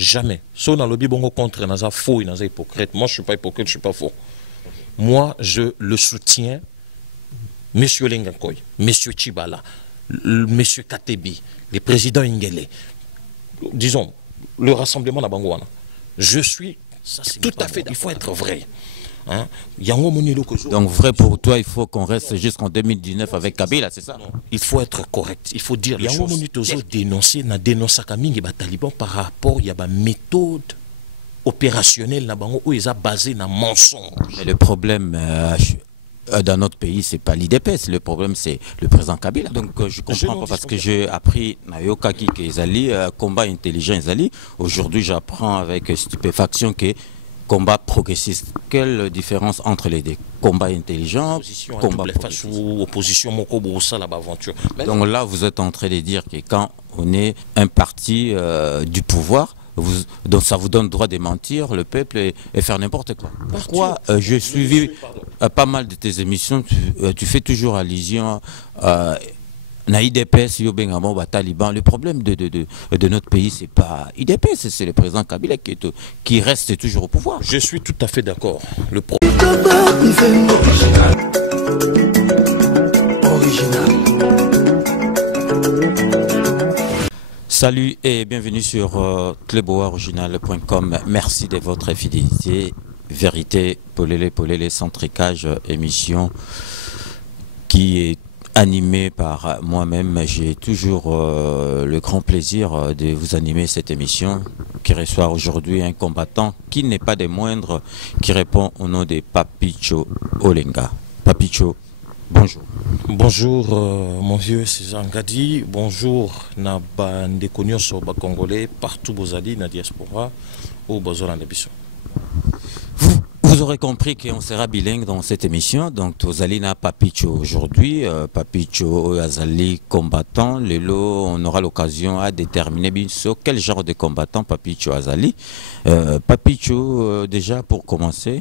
jamais. Si on a lobby bongo contre naza faux, naza hypocrite. Moi, je suis pas hypocrite, je suis pas faux. Moi, je le soutiens. Monsieur Lengakoy, Monsieur Chibala, Monsieur Katebi, les présidents Ingele, disons, le rassemblement d'Abangouana. Je suis tout à fait, il faut être vrai. Hein? Donc vrai pour toi, il faut qu'on reste jusqu'en 2019 avec Kabila, c'est ça? Non, il faut être correct, il faut dire les choses. Il faut dénoncer, na dénoncer Kamingi Taliban par rapport à la méthode opérationnelle où ils ont basé na mensonge. Mais le problème dans notre pays, c'est pas l'IDPS, le problème c'est le président Kabila. Donc je comprends pas parce que j'ai appris Nayokaki que Izali, combat intelligent Izali. Aujourd'hui j'apprends avec stupéfaction que combat progressiste. Quelle différence entre les deux? Combat intelligent, combat progressiste. Opposition, donc là vous êtes en train de dire que quand on est un parti du pouvoir, donc ça vous donne le droit de mentir le peuple et faire n'importe quoi. Pourquoi j'ai suivi pas mal de tes émissions, tu fais toujours allusion à l'IDPS, Taliban. Le problème de notre pays, c'est pas IDPS, c'est le président Kabila qui reste toujours au pouvoir. Je suis tout à fait d'accord. Le Salut et bienvenue sur cleboaoriginal.com. Merci de votre fidélité. Vérité, Polélé, Centricage, émission qui est animée par moi-même. J'ai toujours le grand plaisir de vous animer cette émission qui reçoit aujourd'hui un combattant qui n'est pas des moindres, qui répond au nom de Papicho Olenga. Papicho, bonjour. Bonjour mon vieux César Ngadi, bonjour Naba Ndekonyoso Congolais, partout Bozali, na diaspora, ou Bozola Nabiso. Vous aurez compris qu'on sera bilingue dans cette émission, donc Tozali na Papicho aujourd'hui, Papicho Azali combattant, Lelo, on aura l'occasion à déterminer quel genre de combattant Papicho Azali. Papicho, déjà pour commencer,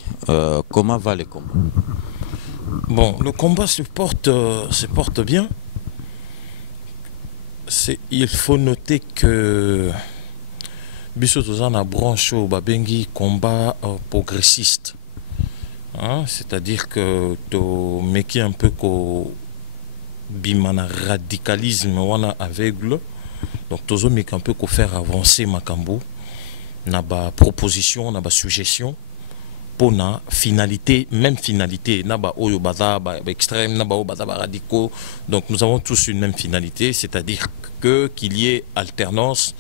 comment va le combat? Bon, le combat se porte bien. Il faut noter que Biso Tozana branche au Babengi combat progressiste. Hein? C'est-à-dire que to meki un peu ko bimana radicalisme wana aveugle. Donc tozo meki un peu ko faire avancer Makambo. Na ba proposition, na ba suggestion. Pour na finalité, même finalité, naba oyo baza extrême, naba oyo baza radicaux. Donc nous avons tous une même finalité, c'est-à-dire qu'il y ait alternance,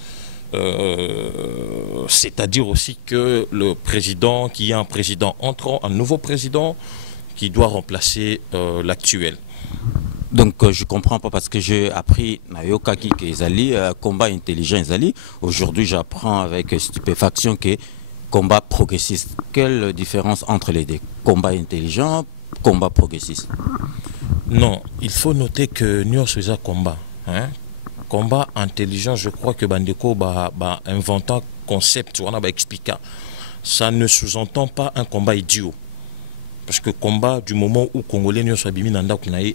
c'est-à-dire aussi que le président, qu'il y ait un président entrant, un nouveau président qui doit remplacer l'actuel. Donc je comprends pas parce que j'ai appris Nayokaki que Izali, combat intelligent Izali. Aujourd'hui j'apprends avec stupéfaction que combat progressiste. Quelle différence entre les deux? Combat intelligent, combat progressiste? Non, il faut noter que nous sommes combat. Hein? Combat intelligent, je crois que Bandeko inventant concept, on a expliqué. Ça ne sous-entend pas un combat idiot. Parce que combat, du moment où Congolais nous sommes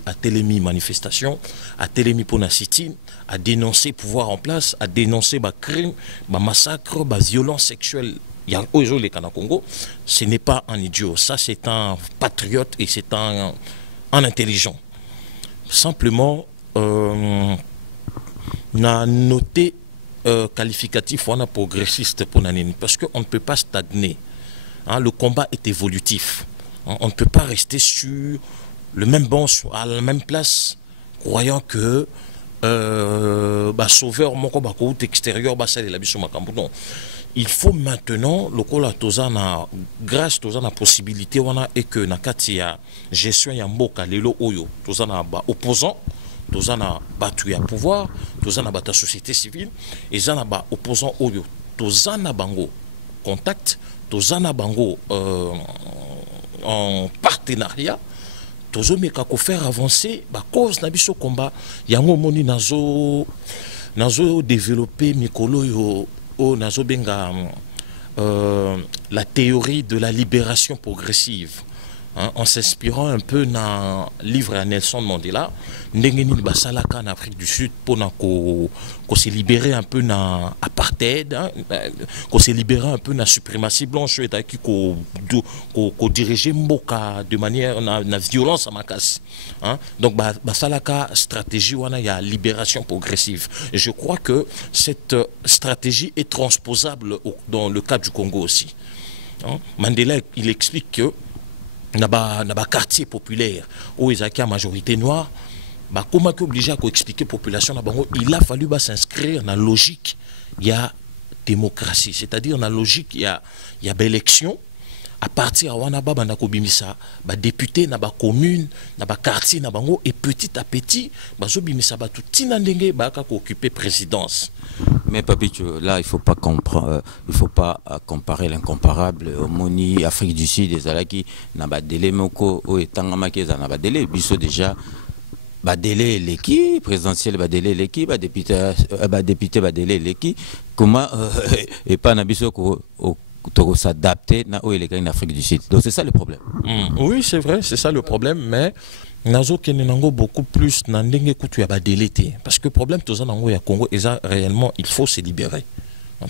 à télémi manifestation, à télémi pour sit-in, à dénoncer pouvoir en place, à dénoncer crime, massacre, violence sexuelle. Congo, ce n'est pas un idiot, ça c'est un patriote et c'est un intelligent. Simplement, on a noté qualificatif, on a progressiste pour Nanine, parce qu'on ne peut pas stagner. Hein, le combat est évolutif. On ne peut pas rester sur le même banc, à la même place, croyant que sauveur, mon combat extérieur, c'est la biche non. Il faut maintenant, le col grâce à la possibilité et que na katia gestion ya mboka lelo oyo, tozana opposant, tozana batu ya pouvoir, tozana bata société civile, et zana ba opposant oyo, tozana bango contact, tozana bango en partenariat, tozomeka ko faire avancer ba cause na biso combat, yango moni nazo développer mikolo yo la théorie de la libération progressive. hein, en s'inspirant un peu dans le livre à Nelson Mandela, Ndengeni Basalaka en Afrique du Sud pour qu'on se libérer un peu dans l'apartheid, hein, qu'on se libérer un peu dans la suprématie blanche et qu'on dirigeait Mboka de manière na violence à ma casse. Hein. Donc Basalaka stratégie il y a libération progressive. Et je crois que cette stratégie est transposable dans le cas du Congo aussi. Hein. Mandela, il explique que dans les quartiers populaires où il y a une majorité noire, comment obligé à expliquer la population, il a fallu s'inscrire dans la logique, il y a démocratie, c'est-à-dire dans la logique, il y a élection. À partir de Wanaba, Bimisa, député, na commune, na quartier, na bango, et petit à petit, Bimisa, tout tinandenge, occuper présidence. Mais Papicho, là, il ne faut pas comparer l'incomparable. Au Moni, Afrique du Sud, les Alaki, na délai moko, ou etangamaki, na délai, biso déjà, délai l'équipe, présidentiel, délai l'équipe, député, délai l'équipe, comment, et pas na biso s'adapter en Afrique du Sud. Donc c'est ça le problème. Oui, c'est vrai, c'est ça le problème, mais nazo kenenango beaucoup plus nandenge kutu ya délété parce que le problème tout ça nango ya Congo et ça réellement il faut se libérer.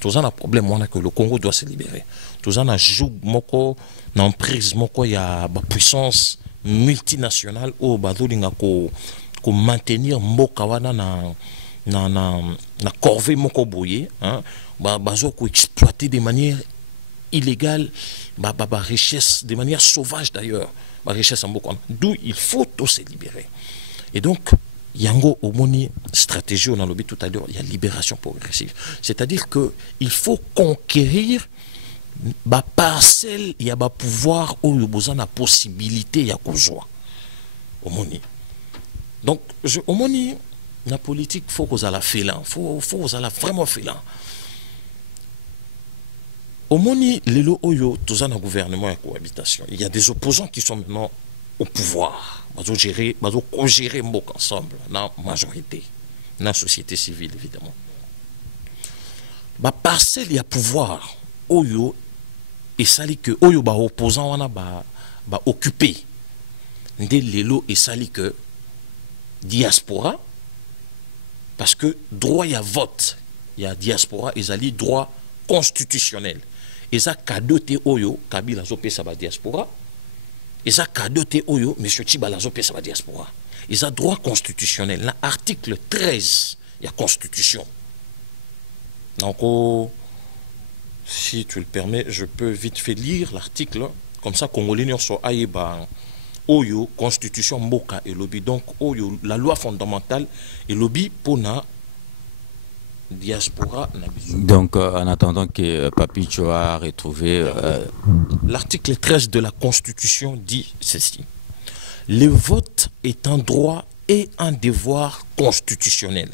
Tout ça un problème on a que le Congo doit se libérer. Tout ça na joug moko na emprise moko ya puissance multinationale au bazolinga ko maintenir mboka wana na corvée moko boye, hein, bazo ko exploiter de manière illégale, richesse, de manière sauvage d'ailleurs, richesse en beaucoup. D'où il faut tous se libérer. Et donc, Yango Omoni, stratégie, on a lobby tout à l'heure, il y a libération progressive. C'est-à-dire qu'il faut conquérir la parcelle, il y a le pouvoir, où il y a la possibilité, il y a joie. Omoni. Donc, Omoni, la politique, il faut qu'on ait la félin, il faut qu'on ait vraiment félin. Au Moni, Lelo Oyo, tout ça dans le gouvernement et cohabitation. Il y a des opposants qui sont maintenant au pouvoir. Ils vont gérer Mbok ensemble, dans la majorité, dans la société civile, évidemment. Parcelle, il y a pouvoir. Oyo, et ça dit que Oyo, opposant, on a occupé. Ndé Lelo, et ça dit que diaspora, parce que droit, il y a vote. Il y a diaspora, et ça dit droit constitutionnel. Et ça cadeau te oyo Kabila zopé sa diaspora. Et ça cadeau te oyo monsieur Tshibala zopé sa diaspora. Et ça droit constitutionnel. L'article 13, il y a constitution. Donc si tu le permets, je peux vite fait lire l'article comme ça Congolais n'y soit aïba oyo constitution mboka et lobby. Donc oyo la loi fondamentale et lobby pour na diaspora. Donc, en attendant que Papicho a retrouvé... L'article 13 de la Constitution dit ceci. Le vote est un droit et un devoir constitutionnel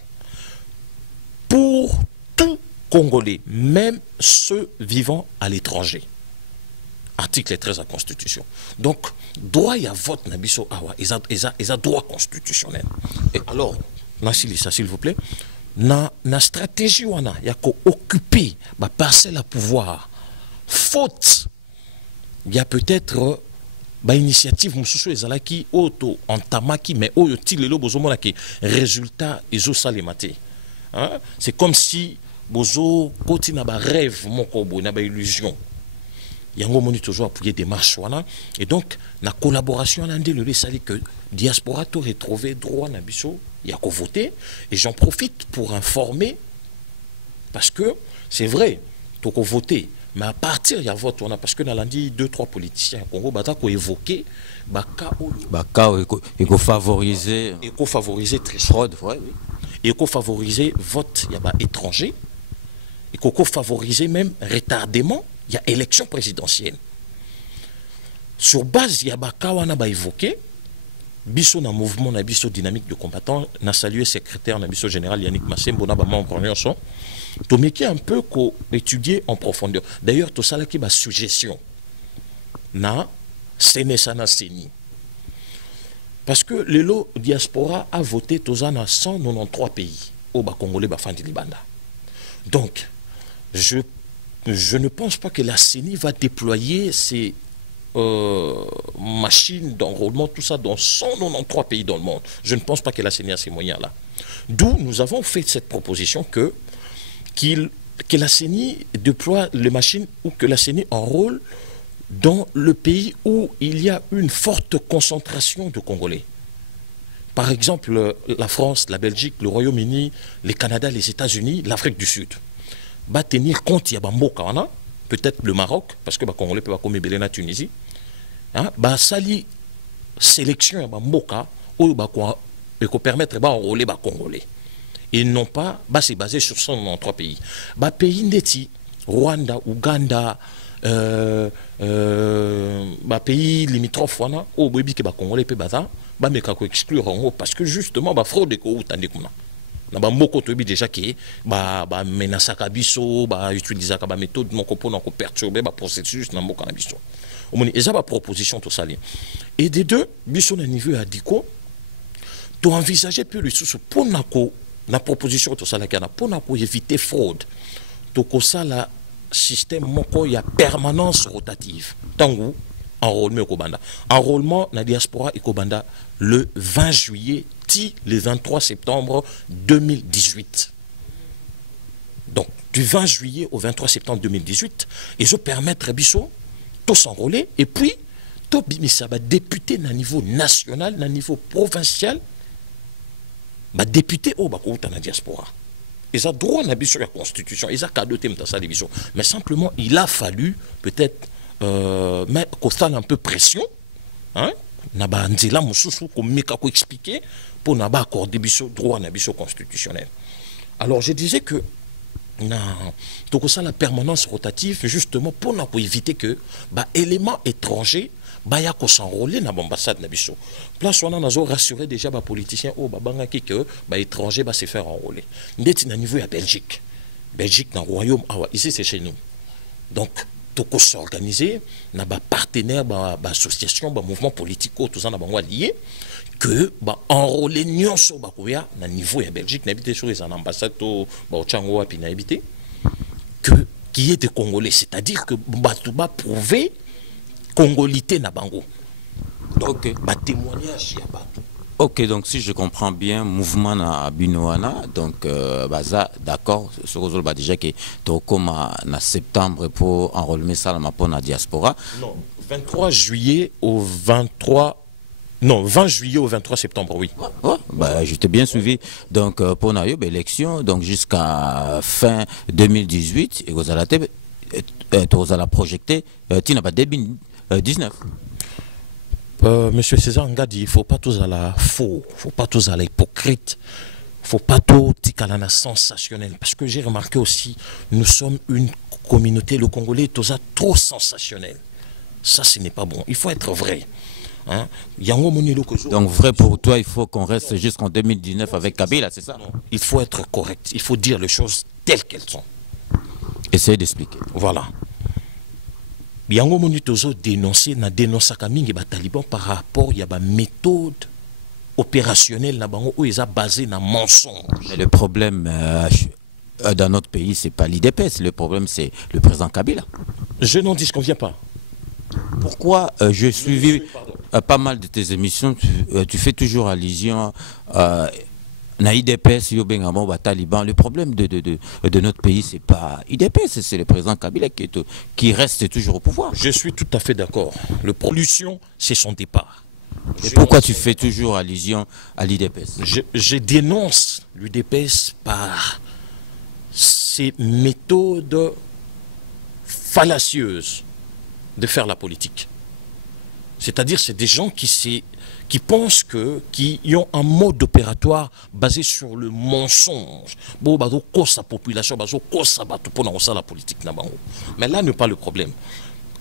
pour tout Congolais, même ceux vivant à l'étranger. Article 13 de la Constitution. Donc, droit et vote, ils ont droit constitutionnel. Et alors, s'il vous plaît, na stratégie wana ya ko occuper ba parcelle à pouvoir faute il y a peut-être ba initiative mususu ezalaki auto entamaki mais oyo tilelo bozomona ke résultat ezo salemate, hein, c'est comme si bozo koti na ba rêve moko bo na ba illusion yango moni toujours appuyer des marches wana et donc na collaboration na ndelo le sali que diaspora to retrouver droit na biso il y a qu'à voter. Et j'en profite pour informer, parce que c'est vrai, il faut voter. Mais à partir il y a vote, on a, parce que dans lundi, 2-3 politiciens au Congo, il faut évoquer, il faut favoriser. Il faut favoriser très fraude, oui. Il faut favoriser vote, il y a étranger. Il faut favoriser même retardement, il y a élection présidentielle. Sur base, il y a évoqué. Biso na mouvement na biso dynamique de combattants na salué secrétaire na biso général Yannick Massembo na ba membre nyonso to meki un peu ko étudier en profondeur. D'ailleurs to sala ki ba suggestion na senesa na seni parce que le lot diaspora a voté toza na 193 pays au ba congolais ba fandi libanda. Donc je ne pense pas que la CENI va déployer ses machines d'enrôlement, tout ça, dans 193 pays dans le monde. Je ne pense pas que la CENI a ces moyens-là. D'où nous avons fait cette proposition que la CENI déploie les machines ou que la CENI enrôle dans le pays où il y a une forte concentration de Congolais. Par exemple, la France, la Belgique, le Royaume-Uni, le Canada, les États-Unis, l'Afrique du Sud. Va tenir compte, il y a Bamboka, peut-être le Maroc, parce que les Congolais peuvent comme la Tunisie. Bah, sali sélection Bamboka, où peut permettre d'enrôler les Congolais. Et non pas, bah, c'est basé sur 193 pays. Bah, pays neti, Rwanda, Ouganda, pays limitrophes, où les Congolais peuvent exclure parce que justement, bah, fraude est na bamboko toyebi déjà que ba menasaka biso ba utilisaka ba méthode non kopona ko perturber ba processus na mboka na biso omoni eza ba proposition to sali et des deux biso na niveau ya diko to envisager peu le sous pona ko na proposition to sala kana pona ko éviter fraude to ko sala système moko ya permanence rotative tangu enrôlement ekobanda enrôlement na diaspora ekobanda le 20 juillet le 23 septembre 2018. Donc, du 20 juillet au 23 septembre 2018, ils ont permettre à Bissot de s'enrôler et puis, tout ça va député à niveau national, à niveau provincial, va député au Bako dans la diaspora. Ils ont droit à la constitution, ils ont cadeau de Bissot. Mais simplement, il a fallu peut-être mettre un peu pression, hein, na ba nzela mususu ko meka ko expliquer pour na ba accorder biso droit na biso constitutionnel. Alors je disais que donc ça la permanence rotative justement pour na éviter que ba éléments étrangers ba ya ko s'enrôler na ambassade na biso. Place on a rassurer déjà ba politiciens oh ba bangaki que ba étranger ba se faire enrôler. Ndeti na niveau ya Belgique. Belgique na royaume ah ici c'est chez nous. Donc tout s'organiser, na ba partenaire, ba association, ba mouvement politique, tout ça na ba lié que ba enrôler nyonso ba koya na niveau ya Belgique n'habiter sur les ambassades to ba ochango api na habiter que qui est des Congolais, c'est-à-dire que ba tout ba prouver congolité na bango. Donc ba témoignage ya ba. Ok, donc si je comprends bien, mouvement na Binoana, donc baza d'accord, ce que bah déjà que comme en septembre pour enrôler ça pour la diaspora. Non, 23 juillet au 23 non, 20 juillet au 23 septembre, oui. Ouais, bah, je t'ai bien suivi. Donc, pour la élection, donc jusqu'à fin 2018, et vous allez projeter, tu n'as pas début 19. Monsieur César Ngadi, il ne faut pas tous à la faux, il ne faut pas tous à la hypocrite, il ne faut pas tout à la sensationnel. Parce que j'ai remarqué aussi, nous sommes une communauté, le Congolais est trop sensationnel. Ça, ce n'est pas bon. Il faut être vrai. Hein? Donc vrai pour toi, il faut qu'on reste jusqu'en 2019 avec Kabila, c'est ça? Non, il faut être correct, il faut dire les choses telles qu'elles sont. Essayez d'expliquer. Voilà. Yango moni tozo dénoncer na dénoncer kamingi ba taliban par rapport ya ba méthode opérationnelle na bango où ils a basé na mensonge. Mais le problème dans notre pays c'est pas l'IDPS, le problème c'est le président Kabila. Je n'en disconviens pas. Pourquoi j'ai suivi pas mal de tes émissions, tu fais toujours allusion na IDPS, Taliban. Le problème de notre pays, c'est pas IDPS, c'est le président Kabila qui reste toujours au pouvoir. Je suis tout à fait d'accord. Le pollution, c'est son départ. Et pourquoi tu fais toujours allusion à l'IDPS? Je dénonce l'IDPS par ses méthodes fallacieuses de faire la politique. C'est-à-dire, c'est des gens qui pensent qui ont un mode opératoire basé sur le mensonge. Bon, sa population, la politique. Mais là n'est pas le problème.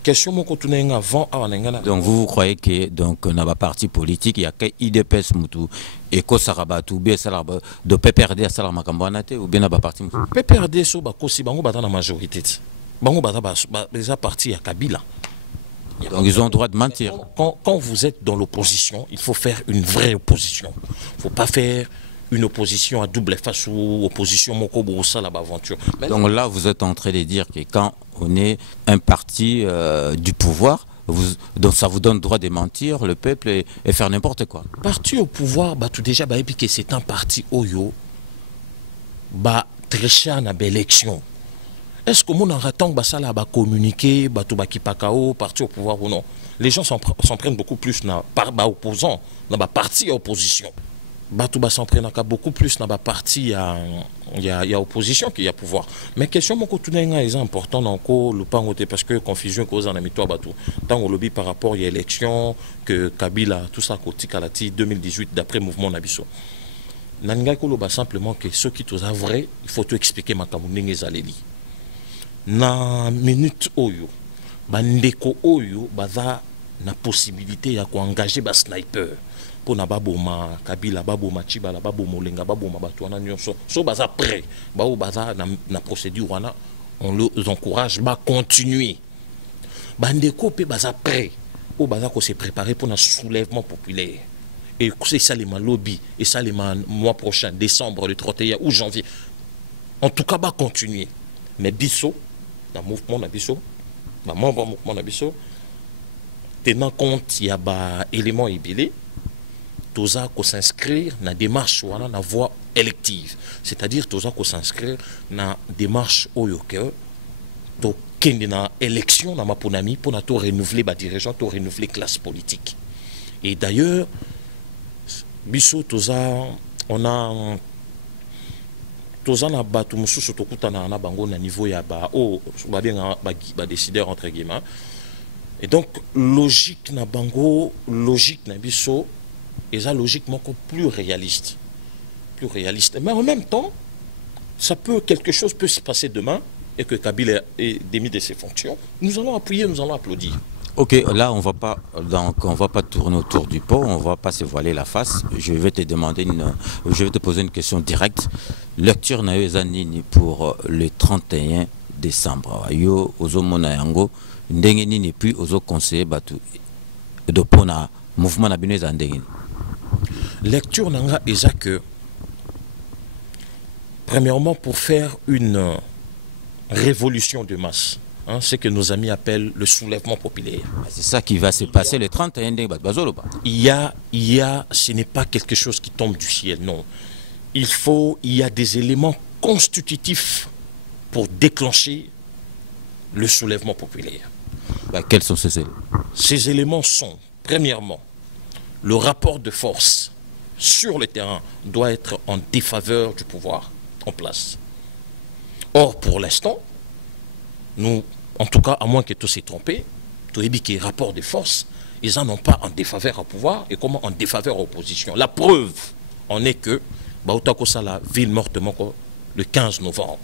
Question avant. Donc vous croyez que donc on a pas parti politique, il y a que IDPS mutu et ko sarabatu be salaba de PPRD salama kambanate ou bien pas parti mutu. PPRD so ba kosi bango bata na majorité. Bango bata ba parti à Kabila. Donc ils ont le droit de mentir. Quand vous êtes dans l'opposition, il faut faire une vraie opposition. Il ne faut pas faire une opposition à double face ou opposition Mokobo ça la aventure. Donc là, vous êtes en train de dire que quand on est un parti du pouvoir, donc ça vous donne droit de mentir le peuple et faire n'importe quoi. Parti au pouvoir, bah, tout déjà, bah, et puis que c'est un parti Oyo, bah, très cher à l'élection. Est-ce que mon raton bah, ça là, bah, communiquer, bah, tout bah, qui pakao, parti au pouvoir ou non? Les gens s'en prennent beaucoup plus na par bah, opposant, na bah, parti à opposition. Bah, tout bah, s'en prennent beaucoup plus na bah, parti à il y a opposition qui y a pouvoir. Mais question mon côté est important encore le pan parce que confusion cause en ami toi bateau. Tant au lobby par rapport à l'élection que Kabila tout ça côté Kalati 2018 d'après mouvement Nabiso. Nanga ko ba simplement que ceux qui tous vrai, il faut tout expliquer ma kamunenge zaleli. Na minute oyo bandeko oyo baza na possibilité ya ko engager ba sniper. Pour na baboma Kabila baboma Chibala baboma Olenga baboma batwana nyonso so baza prêt bao baza na procédure wana on les encourage ba continuer bandeko pe baza prêt o baza ko se préparer pour un soulèvement populaire et c'est ça les lobby et ça les mois prochain décembre le 31 ou janvier en tout cas ba continuer mais biso dans mouvement na biso ba membre mouvement na biso tenant compte il y a ba éléments ébélés toza ko s'inscrire na démarche wana na voie élective, c'est-à-dire toza ko s'inscrire na démarche oyo ke to kende na élection na maponami pour na to renouveler ba dirigeant to renouveler classe politique. Et d'ailleurs biso toza on a toza na batu mususu tokutana na bango na niveau ya ba o ba bien ba décideur entre guillemets. Et donc logique na bango, logique na biso et ça logiquement plus réaliste. Plus réaliste. Mais en même temps, quelque chose peut se passer demain et que Kabila est démis de ses fonctions. Nous allons appuyer, nous allons applaudir. Ok, là on va pas tourner autour du pot, on va pas se voiler la face. Je vais te poser une question directe. Lecture na zanini pour le 31 décembre. Yo ozomona yango ndenge nini puis ozo conseiller batu de pona mouvement na bino ndenge. Lecture nanga eza que premièrement pour faire une révolution de masse, hein, c'est que nos amis appellent le soulèvement populaire. C'est ça qui va se passer le 31 décembre. Il y a, ce n'est pas quelque chose qui tombe du ciel, non. Il y a des éléments constitutifs pour déclencher le soulèvement populaire. Quels sont ces éléments? Ces éléments sont, premièrement, le rapport de force sur le terrain doit être en défaveur du pouvoir en place. Or, pour l'instant, nous, en tout cas, à moins que tout s'est trompé, tout est dit que rapport de force, ils n'en ont pas en défaveur au pouvoir et comment en défaveur à l'opposition. La preuve en est que, la ville morte le 15 novembre.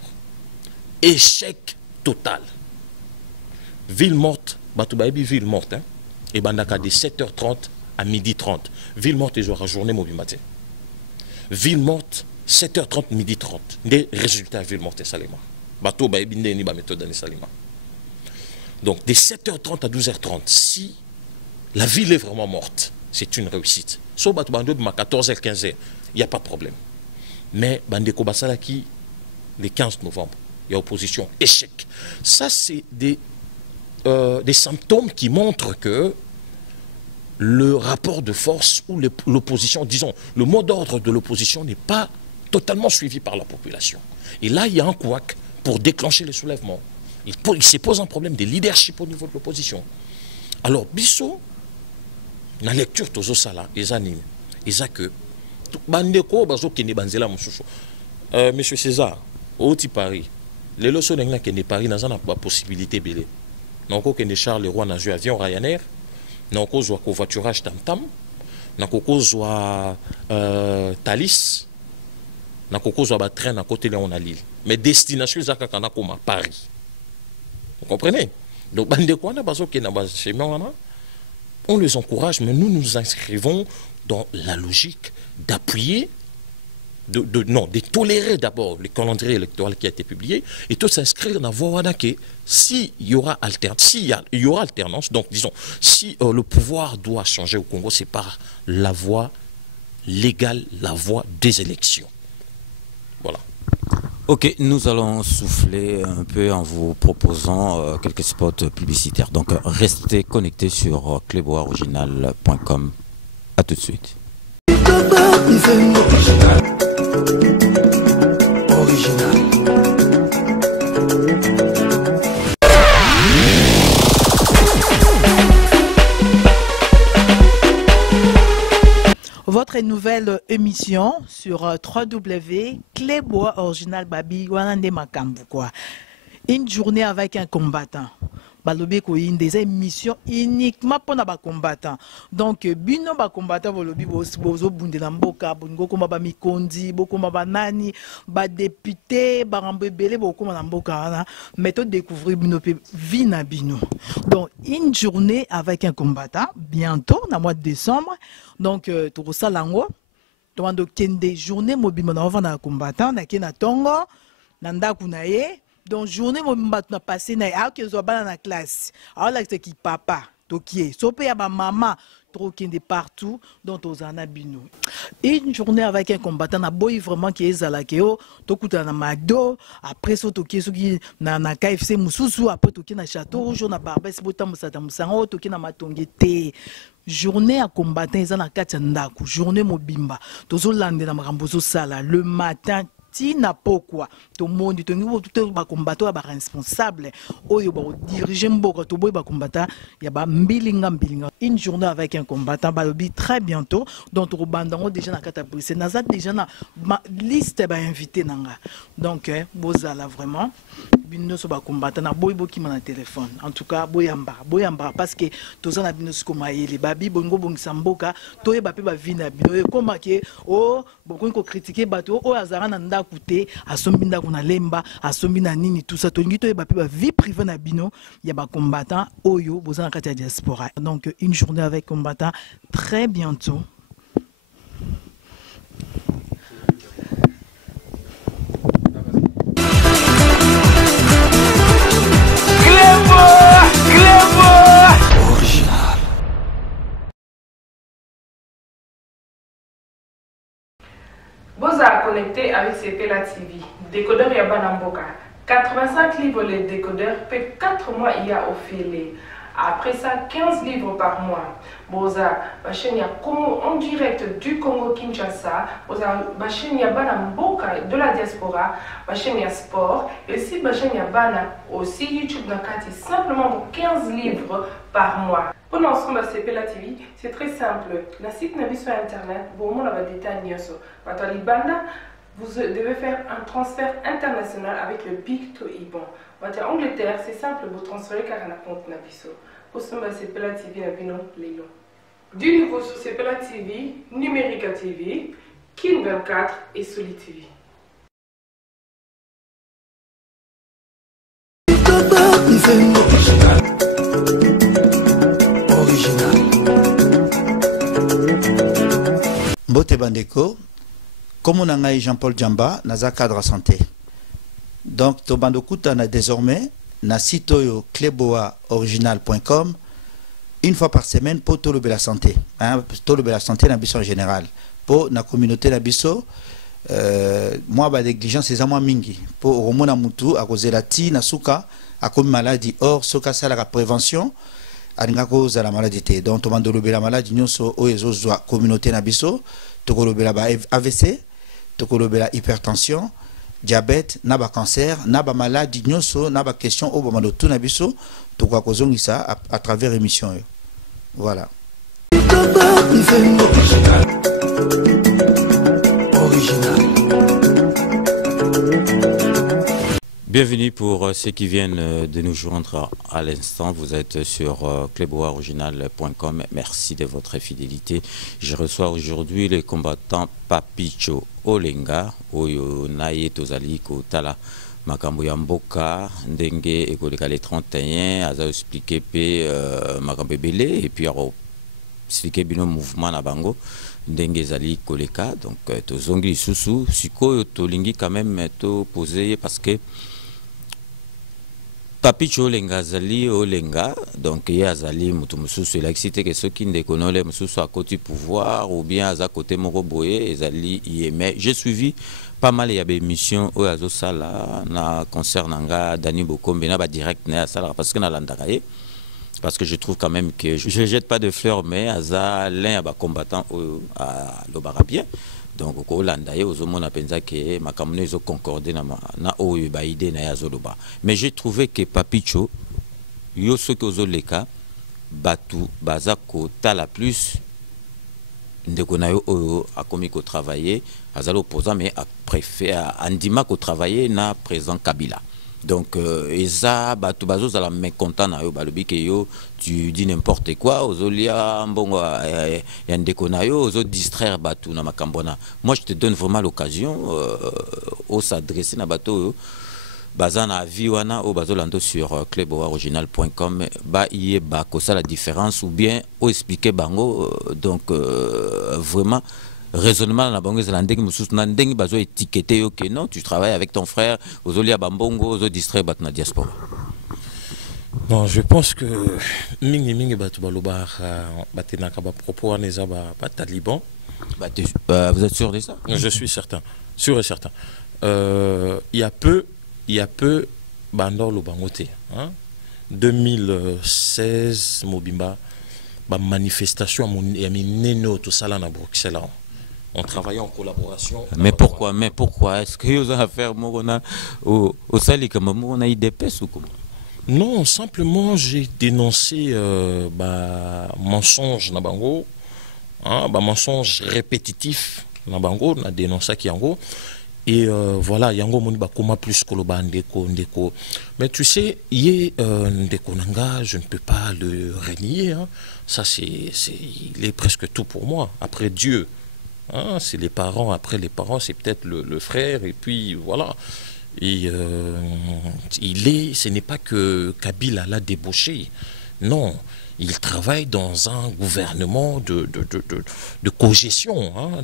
Échec total. Ville morte, ville morte, hein, et bandaka de 7h30 à 12h30. Ville morte, ils auront journée mobile matin. Ville morte, 7h30, 12h30. Des résultats, ville morte, Salima. Bateau, ni ba méthode, Salima. Donc, de 7h30 à 12h30, si la ville est vraiment morte, c'est une réussite. Sauf bateau, 14h, 15h, il n'y a pas de problème. Mais, bandeko basalaki, le 15 novembre, il y a opposition, échec. Ça, c'est des symptômes qui montrent que le rapport de force ou l'opposition, disons, le mot d'ordre de l'opposition n'est pas totalement suivi par la population. Et là, il y a un couac pour déclencher le soulèvement. Il se pose un problème de leadership au niveau de l'opposition. Alors, Bissot, dans la lecture de Zosala, les animes, ils ont que, Monsieur César, au Paris, les leçons qui n'est Paris, n'a pas possibilité de donc, que Charles Leroy n'a joué avion Ryanair, n'a pas joué covoiturage tam-tam, n'a pas joué Thalys, n'a pas joué train à côté de Lille. Mais destination, c'est à Paris. Vous comprenez? Donc, on les encourage, mais nous nous inscrivons dans la logique d'appuyer, de tolérer d'abord le calendrier électoral qui a été publié et tout s'inscrire dans la voie que s'il y aura alternance, donc disons, si le pouvoir doit changer au Congo, c'est par la voie légale, la voie des élections. Voilà. Ok, nous allons souffler un peu en vous proposant quelques spots publicitaires. Donc restez connectés sur cleboisoriginal.com. A tout de suite. Votre nouvelle émission sur www.cleboisoriginal Babi Wanande Makambu quoi. Une journée avec un combattant. Balobi ko des émissions uniquement pour les combattants. Donc bino ba combattant balobi bozo bunde na mboka bongo ko ba mikondi boko ba nani ba député ba rambebele boko na mboka na méthode découvrir bino pe vie na bino. Donc une journée avec un combattant bientôt dans mois de décembre. Donc to salango to ando kende journée mobile na vana combattant na kena tongo na ndaku na ye. Donc journée mo na passé na a que zo bana na classe alors là c'est qui papa to qui so pe ya ba maman trop qui de partout donc aux anabino une journée avec un combattant na boy vraiment qui est à keo to kuta na McDo après so to qui na KFC mususu après to qui na Château Rouge na Barbès bota musata musango to qui na matongete journée à combattant ils na kati ndako journée mobimba to zo lande na makambo zo sala le matin na pourquoi tout le monde tout ba combattant ba responsable oyo ba diriger mboka to boy ba combattant ya ba mbilinga une journée avec un combattant balobi très bientôt donc to bandango déjà na kata police naza déjà na liste ba invité nanga donc bozala vraiment bino so ba combattant na boy boki na téléphone en tout cas boyamba parce que toza na bino siko mayele babi bongo bongisa mboka to ye ba pe ba vina bino comme que oh beaucoup ko critiquer bato o azara na nda coûter à sombinda kuna lemba à sombina nini tout ça to ngito ba vie privée na bino ya ba combattant oyo bozana kati ya diaspora donc une journée avec combattant très bientôt. Vous êtes connecté avec CPLA TV, décodeur Yabana Mboka. 85 livres les décodeurs, puis 4 mois il y a offert. Après ça, 15 livres par mois. Boza, ma chaîne en direct du Congo Kinshasa. Boza, ma chaîne Yabana Mboka de la diaspora. Ma chaîne sport. Et aussi ma chaîne Yabana aussi YouTube Nakati. Simplement pour 15 livres par mois. Pour l'ensemble de CPLA TV, c'est très simple. La site n'a sur internet. Bon, on a des détails. Vous devez faire un transfert international avec le Big to Iban. En Angleterre, c'est simple, vous transférez car on a compte Nabiso. Pour ce moment, c'est CPLA TV Nabino Lélo. Du nouveau sur CPLA TV, Numérica TV, Kin 24 et Soli TV. Mbote Bandeko. Comme on a Jean-Paul Djamba, naza cadre santé. Donc, Tobando Kuta na désormais na site cleboisoriginal.com une fois par semaine pour tout le la santé. Tout le la santé na biso en général. Pour la communauté na biso, moi ba négligence c'est moi mingi. Pour romona mutu à cause de la ti na suka à cause maladie or soka ça la prévention à cause de la maladie. Donc, Tobando la maladie nyonso oezo zwa communauté na biso, to kolobela ba AVC. Tokolobela hypertension, diabète, naba cancer, naba maladie nyonso, naba question au moment de tout nabiso, to kwa kozongisa à travers émission. Voilà. Bienvenue pour ceux qui viennent de nous joindre à l'instant. Vous êtes sur cleboisoriginal.com. Merci de votre fidélité. Je reçois aujourd'hui les combattants Papicho Olenga, Oyo Naye Tozali Kotala Makambo Yamboka, Ndenge Ekoleka les 31, Aza expliqué P Makambo Belé, et puis alors expliqué Bino Mouvement Nabango, Ndenge Zali Koleka. Donc Tozongi Susu, Siko Tolingi quand même to posé parce que Papicho Olenga Azali Olenga, donc il y a Azali Moutoumousou, c'est l'accident que ceux qui ne connaissent pas soit à côté pouvoir ou bien à côté Moroboye, Azali Yémé. J'ai suivi pas mal il y a des missions au Azo Sala, na concernant Dani Bokombe, na direct na Sala parce que na l'andagaye. Parce que je trouve quand même que je ne jette pas de fleurs, mais Aza l'un a combattant à l'Obarabien. Donc, au Landaye, aux hommes, on a pensé que ma commune ont concordé na idée na yazoloba. Mais j'ai trouvé que Papicho, yo ce que aux leka, batu bazako tala plus, ndekonayo a commis ko travailler, azalo opposant mais a préféré andima ko travailler na présent Kabila. Donc, ça, tu vas mécontent, tu dis n'importe quoi, aux olia, bon, y a aux autres distraire, Batou, na Makambona. Moi, je te donne vraiment l'occasion, au s'adresser à Batou, Bazana Viwana, au Bazolando sur cluboriginal.com, bah, y est, bah, ça la différence, ou bien, au expliquer Bango, donc, vraiment, raisonnement na bango zelandeng mususu na ndenge bazo étiqueter yo que non tu travailles avec ton frère aux olia bambongo aux distraire bat na diaspora. Non, je pense que mingi batu baloba batenaka ba propos aneza ba taliban. Vous êtes sûr de ça? Je suis certain, sûr et certain. Il y a peu bandor lo bangote, hein. 2016 Mobimba ba manifestation ya mineno to sala na Bruxelles. On travaillait en collaboration. Mais pourquoi est-ce que vous avez affaire au Sali comme on a IDPS ou comment? Non, simplement j'ai dénoncé mensonge na bango, hein, mensonge répétitif na bango, na dénoncé qui yango et voilà yango moni ba koma plus koloba ndeko. Mais tu sais, ndeko nanga, je ne peux pas le renier, hein. Ça il est presque tout pour moi après Dieu. Hein, c'est les parents, après les parents, c'est peut-être le frère, et puis voilà. Et ce n'est pas que Kabila l'a débauché. Non, il travaille dans un gouvernement de cogestion, hein,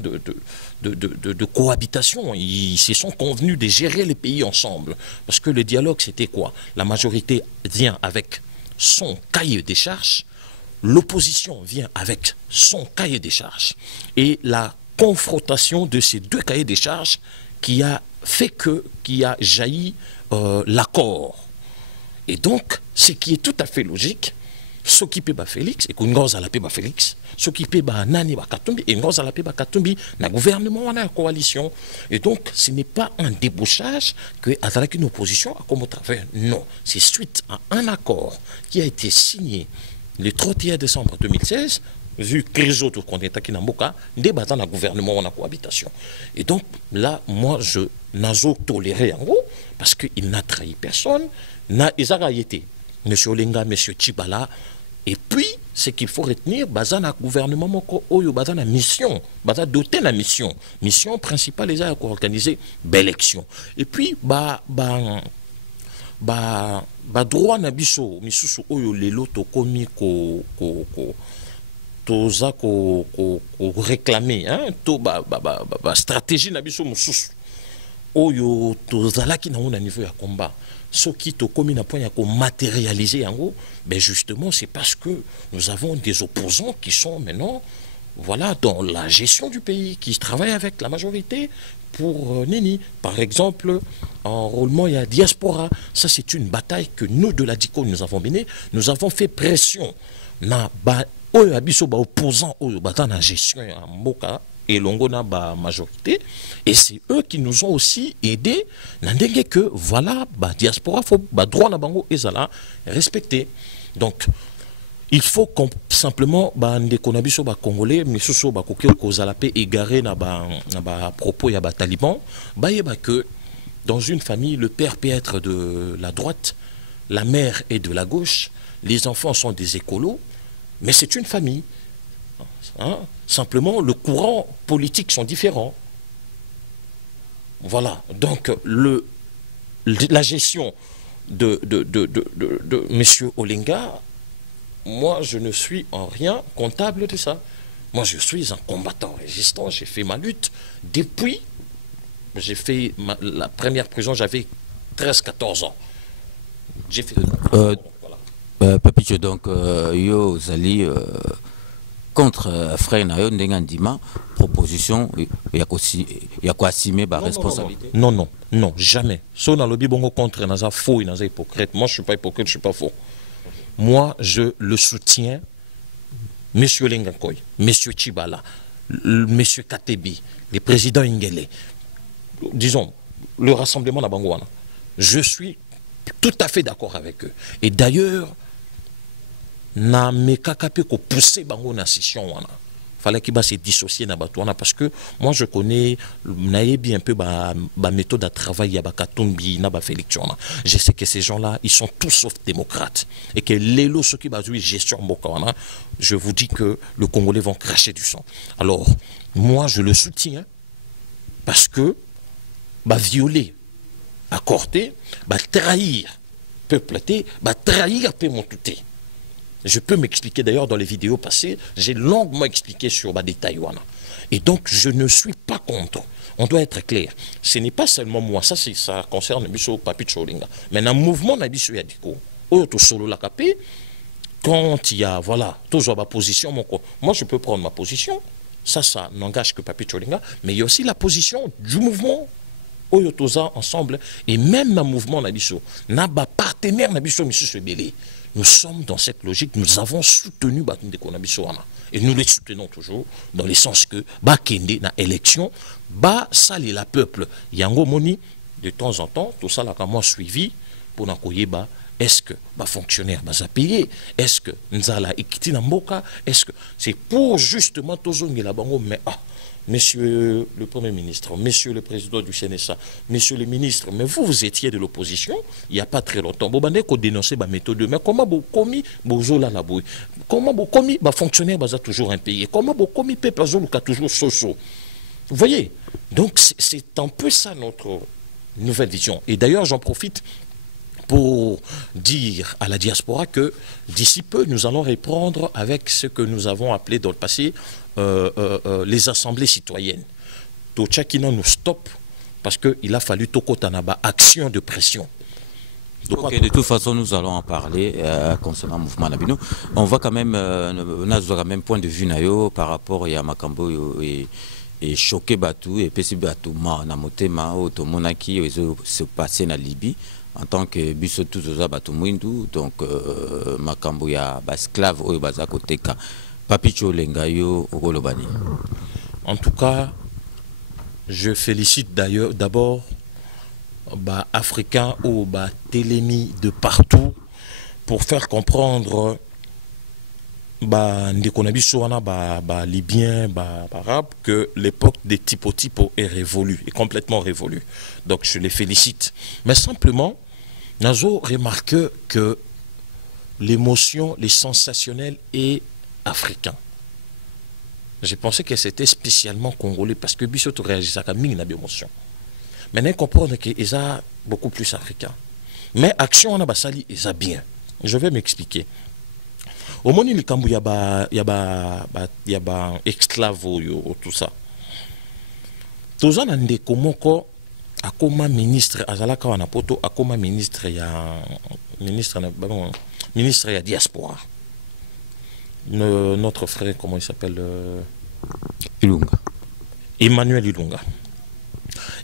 de cohabitation. Ils se sont convenus de gérer les pays ensemble. Parce que le dialogue, c'était quoi? La majorité vient avec son cahier des charges, l'opposition vient avec son cahier des charges. Et la confrontation de ces deux cahiers des charges qui a jailli l'accord. Et donc, ce qui est tout à fait logique, s'occuper de Félix, et qu'on gosse à la paix Félix, s'occuper de Nani Bakatumbi, et gosse à la paix Bakatumbi, na gouvernement, on a une coalition. Et donc, ce n'est pas un débauchage que avec une opposition à comme au travers. Non, c'est suite à un accord qui a été signé le 31 décembre 2016, vu que tout qu'on est à Kinamboka, débattant dans le gouvernement en cohabitation. Et donc, là, moi, je n'ai toléré en gros, parce qu'il n'a trahi personne, n'a été M. Olenga, M. Tchibala, et puis, ce qu'il faut retenir, bazana gouvernement oyo bazana mission, bazana doté la mission principale les a organisé l'élection. Et puis droit na biso misusu oyo lelo to komi toza ko réclamer, hein, to stratégie na biso mususu oyo tozalaki na on niveau ya combat. Ce qui te commune à point à matérialiser en gros, ben justement c'est parce que nous avons des opposants qui sont maintenant voilà dans la gestion du pays, qui travaillent avec la majorité pour Nini. Par exemple, en roulement il y a diaspora. Ça c'est une bataille que nous de la DICO nous avons menée. Nous avons fait pression na opposants dans la gestion à Mboka et Longona ba majorité, et c'est eux qui nous ont aussi aidés n'endenge que voilà ba diaspora faut ba droit na bango ezala respecter. Donc il faut simplement ba ndeko na biso ba congolais misusu ba koki kozala pe égaré na ba propos ya ba taliban ba yeba que dans une famille le père peut être de la droite, la mère est de la gauche, les enfants sont des écolos, mais c'est une famille. Hein? Simplement, le courant politique sont différents. Voilà. Donc, la gestion de M. Olenga, moi, je ne suis en rien comptable de ça. Moi, je suis un combattant résistant. J'ai fait ma lutte depuis. J'ai fait la première prison, j'avais 13-14 ans. j'ai fait voilà. Papicho, donc yo zali contre frère na yo ndengandima proposition il y a quoi assumer ba responsabilité. Non, jamais. So na lobi bongo contre naza faux et naza hypocrite. Moi je suis pas hypocrite, je suis pas faux. Moi je le soutiens. Monsieur Lengakoy, Monsieur Chibala, Monsieur Katebi, les présidents Ingele, disons, le rassemblement d'Abangouana, je suis tout à fait d'accord avec eux. Et d'ailleurs, na mekakape ko pousser bango na session wana. Fallait qu'il se dissocier na batouana parce que moi je connais naïbi un peu ba méthode à travail ya ba Katumbi na ba Félix. Je sais que ces gens-là ils sont tous sauf démocrates et que l'élo ceux qui basent gestion bokawana, je vous dis que les Congolais vont cracher du sang. Alors moi je le soutiens parce que ba violer, accorder, ba trahir peuple ba trahir pe montouté. Je peux m'expliquer d'ailleurs dans les vidéos passées, j'ai longuement expliqué sur des Taïwan. Et donc je ne suis pas contre. On doit être clair. Ce n'est pas seulement moi, ça concerne Bisso Papi Cholinga. Mais dans le mouvement Nabiso Yadiko, solo la capé, quand il y a, voilà, toujours ma position, moi je peux prendre ma position, ça n'engage que Papi Cholinga, mais il y a aussi la position du mouvement. Oyotoza ensemble, et même dans le mouvement Nabiso, Naba partenaire Nabiso Monsieur Belé. Nous sommes dans cette logique, nous avons soutenu Batunde Konabisouana. Et nous les soutenons toujours dans le sens que Bakende na élection, ba sali la peuple. Yango Moni, de temps en temps, tout ça là comme moi suivi pour n'akoyer ba. Est-ce que ba fonctionnaire ba payé? Est-ce que nzala ikiti na mboka? Est-ce que c'est pour justement toujours la bango mais Monsieur le Premier ministre, Monsieur le Président du CNSA, Monsieur le Ministre, mais vous étiez de l'opposition il n'y a pas très longtemps. Vous avez dénoncé la méthode, mais comment vous commis comment vous commis fonctionnaire toujours impayé? Comment vous commis peuple toujours soso? Vous voyez? Donc c'est un peu ça notre nouvelle vision. Et d'ailleurs j'en profite pour dire à la diaspora que d'ici peu, nous allons reprendre avec ce que nous avons appelé dans le passé les assemblées citoyennes. Tochakina nous stoppe parce qu'il a fallu Tokotanaba, action de pression. Okay, de toute façon, nous allons en parler concernant le mouvement Nabino. On va quand même, on a quand même point de vue nayo par rapport à Makambo et choqué Batou et Pessi Batou na motema otomonaki se passer na Libye. En tant que biso tuzoza bato mwindu donc makambo ya esclave oyo baza koteka Papicho Lengayo Okolobani. En tout cas, je félicite d'ailleurs d'abord Africains ou télémis de partout pour faire comprendre Libyens, Arabes, que l'époque des typo est révolue, est complètement révolue. Donc je les félicite. Mais simplement, Nazo remarque que l'émotion, les sensationnels est africain. J'ai pensé que c'était spécialement congolais parce que Bissot réagit à une émotion. Maintenant, comprendre qu'ils sont beaucoup plus africains. Mais action en Abassali, ils sont bien. Je vais m'expliquer. Au moment où il y a esclave tout ça. Tout ça, akoma ministre azalaka wana poto akoma ministre ya diaspora. Notre frère, comment il s'appelle Ilunga. Emmanuel Ilunga.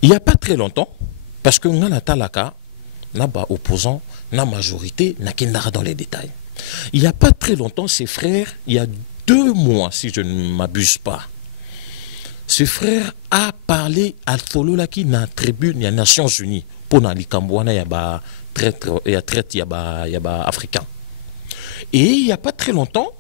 Il n'y a pas très longtemps, parce que on a talaka, n'a pas opposant, n'a majorité, n'a qu'un dans les détails. Il n'y a pas très longtemps, ses frères, il y a 2 mois, si je ne m'abuse pas, ce frère a parlé à Fololaki dans la tribune des Nations Unies pour les Cambouana, il y a traite, il y a africain. Et il n'y a pas très longtemps,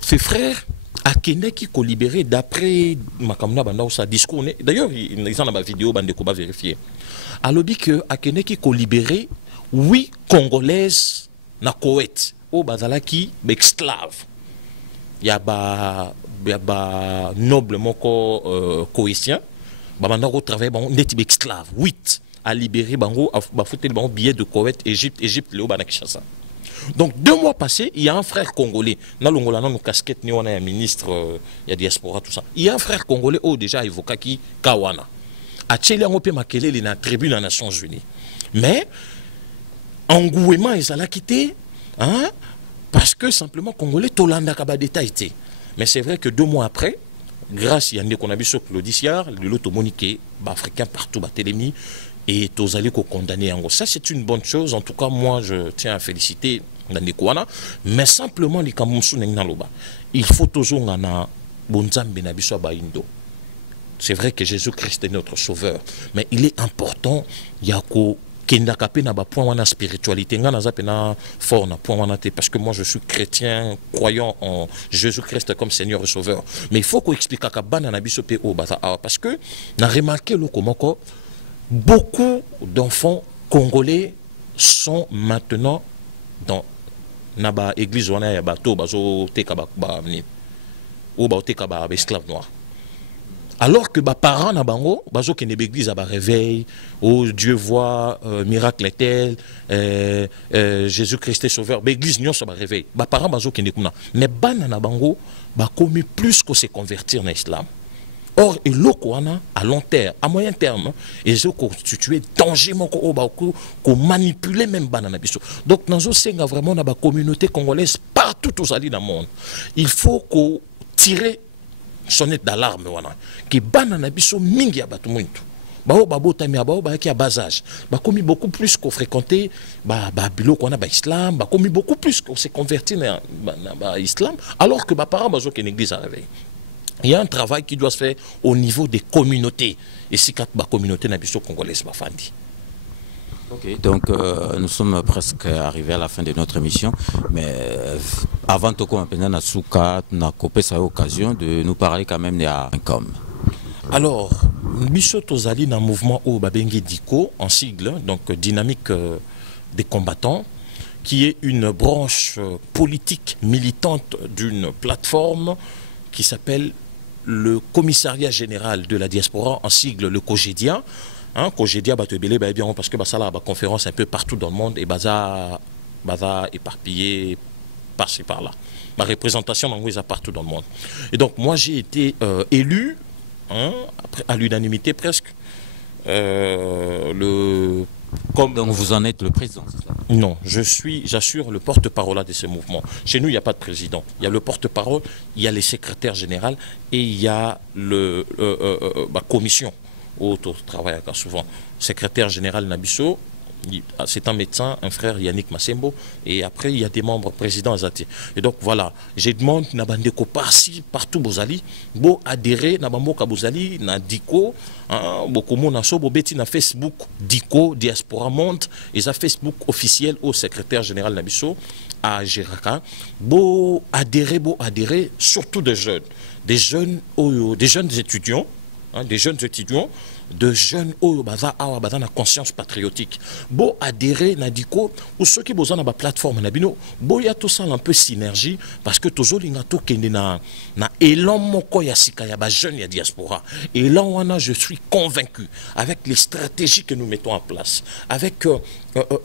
ce frère a qui a libéré d'après Makamna Banda sa discours. D'ailleurs, ils ont ma vidéo, Bandeko va vérifier. A lobby que Akene qui a libéré 8 Congolaises na Koweït, au Bazalaki, esclaves. Il y a noble moko koétien bamanda ko travailler bon neti esclave 8 à libérer bango ba fouter bango billet de Koweït Égypte le bana Kinshasa. Donc 2 mois passés, il y a un frère congolais na longola na casquette ni on a un ministre il y a diaspora tout ça. Il y a un frère congolais déjà évoqué qui Kawana. A tcheli ngo pe makelele na tribune des Nations Unies. Mais engouement et ça l'a quitté, hein, parce que simplement Congolais Tolanda Kaba détail. Mais c'est vrai que 2 mois après, grâce à Yandé qu'on a vu sur Claudiciar, l'autre moniqué, africain partout, télémi, et tous allés condamner en gros. Ça, c'est une bonne chose. En tout cas, moi, je tiens à féliciter Yandé Kouana. Mais simplement, les Kamoussou Nengnaloba, il faut toujours en bonzambe na biso ba indo. C'est vrai que Jésus-Christ est notre sauveur, mais il est important yako kenda kapé na ba point wana spiritualité nga naza pena fort na point wana te, parce que moi je suis chrétien croyant en Jésus-Christ comme Seigneur et sauveur. Mais il faut qu'on explique à bana na biso pe o bata, parce que na remarqué le komoko beaucoup d'enfants congolais sont maintenant dans na ba église wana ya bato bazo teka ba ni ou ba teka ba esclave noir. Alors que les parents na bango bazo kende l'église ba réveil, oh Dieu voit, miracle est tel, Jésus-Christ est sauveur, l'église nyonso ba réveil. Ba parents bazo kende kuna. Mais bana na bango ba commis plus que se convertir dans l'islam. Or et wana à long terme, à moyen terme, ils ont constitué danger moko ko manipuler même bana na biso. Donc nazo senga vraiment na ba communauté congolaise partout aux alliés dans le monde. Il faut qu'on tire sonnette d'alarme wana ki bana na biso mingi ya batu muntu bao babota mi bao ba ki a basage ba commis beaucoup plus qu'on fréquenter ba biloko wana ba islam ba commis beaucoup plus qu'on s'est converti na islam, alors que ba parents bazo que l'église a réveillé. Il y a un travail qui doit se faire au niveau des communautés, et si quatre communautés na biso congolaise ba fandi. Ok, donc nous sommes presque arrivés à la fin de notre émission, mais avant de commencer, nous avons l'occasion de nous parler quand même de .com. Alors, biso tozali na mouvement au Babengi Diko, en sigle, donc dynamique des combattants, qui est une branche politique militante d'une plateforme qui s'appelle le Commissariat Général de la Diaspora, en sigle le COGEDIA. Hein, Cogédia Batebele, bien parce que ça là, conférence un peu partout dans le monde et baza éparpillé par-ci par-là. Ma représentation en est partout dans le monde. Et donc moi j'ai été élu, hein, après, à l'unanimité presque. Donc vous en êtes le président, c'est ça? Non, j'assure le porte-parole de ce mouvement. Chez nous, il n'y a pas de président. Il y a le porte-parole, il y a les secrétaires généraux et il y a la commission. Autre travail souvent. Secrétaire général Nabiso, c'est un médecin, un frère Yannick Massembo, et après il y a des membres présidents Azati. Et donc voilà, je demande Nabandeko parsi partout Bozali, bo adhérer Nabamboka Bozali, na Diko, beaucoup mon asso beti na Facebook Diko Diaspora Monde, et ça Facebook officiel au secrétaire général Nabiso à Géraka, bo adhérer surtout des jeunes étudiants. Des jeunes étudiants, de jeunes qui ont la conscience patriotique. Bo adhérer na diko ou ceux qui ont la plateforme na bino, bo y a tout ça un peu synergie parce que toujours linga to kende na élan moko ya sika ya ba jeunes ya diaspora. Et là wana je suis convaincu avec les stratégies que nous mettons en place, avec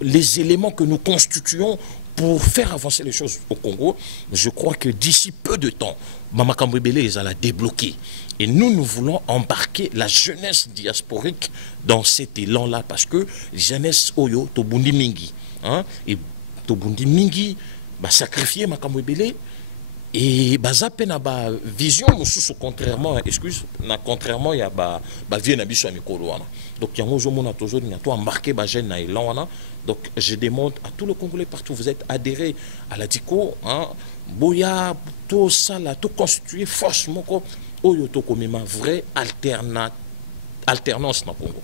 les éléments que nous constituons pour faire avancer les choses au Congo, je crois que d'ici peu de temps, Mama Kambwebele les a débloqué. Et nous voulons embarquer la jeunesse diasporique dans cet élan-là, parce que jeunesse Oyo, Tobundi Mingi, hein, et Tobundi Mingi, sacrifier Mama Kambwebele, et bazape na ba vision mususu contrairement contrairement ya ba vie na biso ya mikolo wana. Donc yango zo mona toujours ni to embarquer ba jeune na élan wana. Donc je demande à tous les Congolais partout, vous êtes adhérés à la DICO, hein, boya tout ça là, tout constituer force moko oyo to komema vraie alternance na Congo.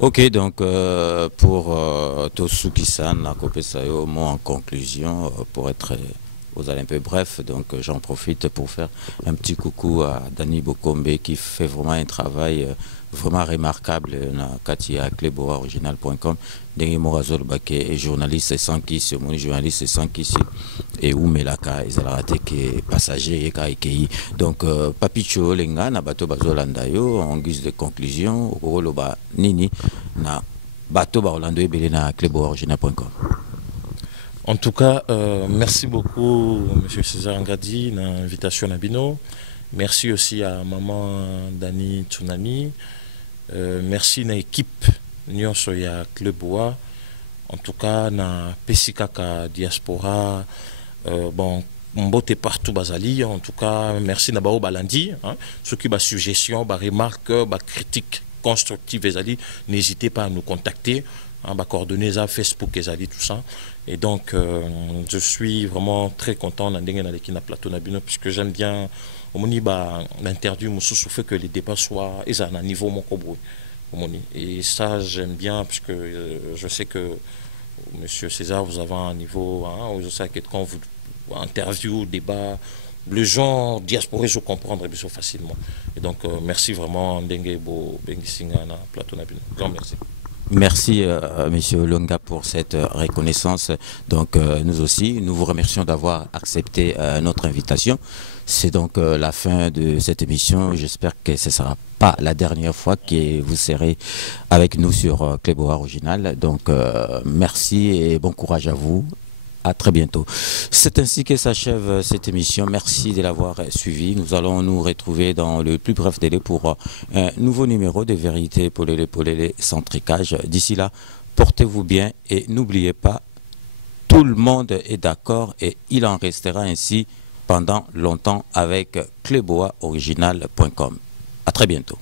Ok, donc pour Tosuki-san, na Kopesayo, moi en conclusion, pour être aux un peu bref, donc j'en profite pour faire un petit coucou à Dani Bokombe qui fait vraiment un travail vraiment remarquable na Katia Kleboa original.com. Dengi Morazol Bake est journaliste sans qui c'est mon journaliste sans qui et où Melaka ezalate que passager et kaikei. Donc Papicho Lenga na bato bazolanda yo en guise de conclusion au loba nini na bato ba Orlando ebele na Kleboa original.com. En tout cas, merci beaucoup, M. César Ngadi, pour l'invitation à Bino. Merci aussi à maman Dani Tsunami. Merci à l'équipe Nyonso ya Kleboa En tout cas, na Pesikaka diaspora, bon, mbote partout bazali. En tout cas, merci Nabao Balandi. Hein, ceux qui ont des suggestions, des remarques, des critiques constructives, n'hésitez pas à nous contacter. Hein, coordonnées à Facebook, tout ça. Et donc, je suis vraiment très content dans plateau Nabino, puisque j'aime bien l'interview, fait que les débats soient à un niveau mon cobro. Et ça, j'aime bien, puisque je sais que Monsieur César, vous avez un niveau, hein, je sais que quand vous interview, débat, le genre diasporé, je comprends facilement. Et donc, merci vraiment, Ndengue Bo Bengisinga na plateau Nabino. Grand merci. Merci, Monsieur Longa, pour cette reconnaissance. Donc, nous aussi, nous vous remercions d'avoir accepté notre invitation. C'est donc la fin de cette émission. J'espère que ce ne sera pas la dernière fois que vous serez avec nous sur Cléboa Original. Donc, merci et bon courage à vous. À très bientôt. C'est ainsi que s'achève cette émission. Merci de l'avoir suivi. Nous allons nous retrouver dans le plus bref délai pour un nouveau numéro de Vérité Polélé sans tricage. D'ici là, portez-vous bien et n'oubliez pas, tout le monde est d'accord et il en restera ainsi pendant longtemps avec cléboaoriginal.com. À très bientôt.